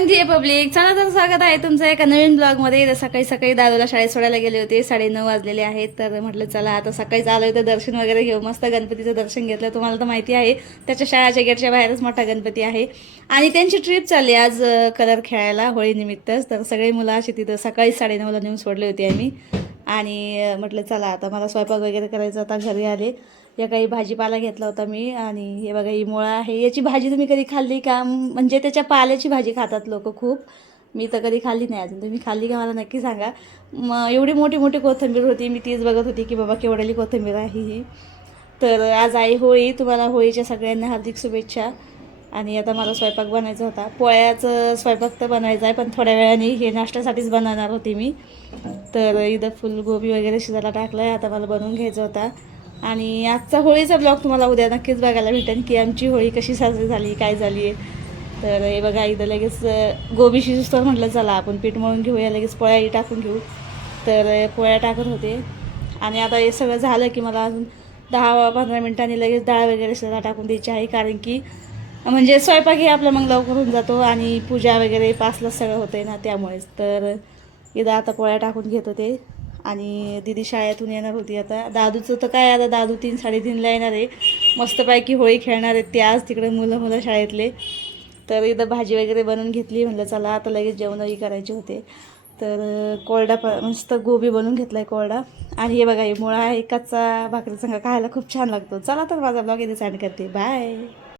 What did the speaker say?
Morning dear public, चला तर स्वागत आहे तुमचं एका नवीन ब्लॉगमध्ये. तर सकाळी सकाळी दादूला शाळेत सोडायला गेले होते, 9:30 वाजलेले आहेत. तर म्हटलं चला आता सकाळीच आलोय तर दर्शन वगैरे घेऊ. मस्त गणपतीचं दर्शन घेतलं. तुम्हाला तर माहिती आहे त्याच्या शाळेच्या गेटच्या बाहेरच मोठा गणपती आहे आणि त्यांची ट्रिप चालली आज कलर खेळायला होळीनिमित्तच. तर सगळे मुलं अशी तिथं सकाळी 9:30ला नेऊन सोडले होते आम्ही. आणि म्हटलं चला आता मला स्वयंपाक वगैरे करायचा होता. घरी आले या काही भाजीपाला घेतला होता मी. आणि हे बघा ही मुळा आहे. याची भाजी तुम्ही कधी खाल्ली का? म्हणजे त्याच्या पाल्याची भाजी खातात लोक खूप. मी तर कधी खाल्ली नाही अजून. तुम्ही खाल्ली का मला नक्की सांगा. एवढी मोठी मोठी कोथिंबीर होती. मी तीच बघत होती की बाबा केवढली कोथिंबीर आहे ही. तर आज आई होळी. तुम्हाला होळीच्या सगळ्यांना हार्दिक शुभेच्छा. आणि आता मला स्वयंपाक बनायचा होता. पोळ्याचं स्वयंपाक तर बनायचा आहे, पण थोड्या वेळाने हे नाश्त्यासाठीच बनवणार होती मी. तर इथं फुलगोबी वगैरे शिजायला टाकलं आहे. आता मला बनवून घ्यायचा होता. आणि आजचा होळीचा ब्लॉग तुम्हाला उद्या नक्कीच बघायला भेटेल की आमची होळी कशी साजरी झाली, काय झाली आहे. तर हे बघा इथं लगेच गोबी शिजूस्तोवर म्हटलं चला आपण पीठ मळून घेऊया, लगेच पोळ्याही टाकून घेऊ. तर पोळ्या टाकत होते. आणि आता हे सगळं झालं की मला अजून 10-15 मिनिटांनी लगेच डाळ वगैरे सगळं टाकून द्यायची आहे. कारण की म्हणजे स्वयंपाक हे आपलं मग लवकर होऊन जातो आणि पूजा वगैरे 5लाच सगळं होतं आहे ना, त्यामुळेच. तर इथं आता पोळ्या टाकून घेत होते. आणि दीदी शाळेतून येणार होती. आता दादूचं तर काय, आता दादू 3-3:30ला येणार आहे. मस्तपैकी होळी खेळणार आहेत ते आज तिकडे मुलं शाळेतले. तर इथं भाजी वगैरे बनवून घेतली. म्हटलं चला आता लगेच जेवणही करायचे होते. तर कोरडा मस्त गोबी बनवून घेतला आहे कोरडा. आणि हे बघा हे मुळा आहे, कच्चा भाकरी संग खायला खूप छान लागतो. चला तर माझा ब्लॉग इथे ॲड करते. बाय.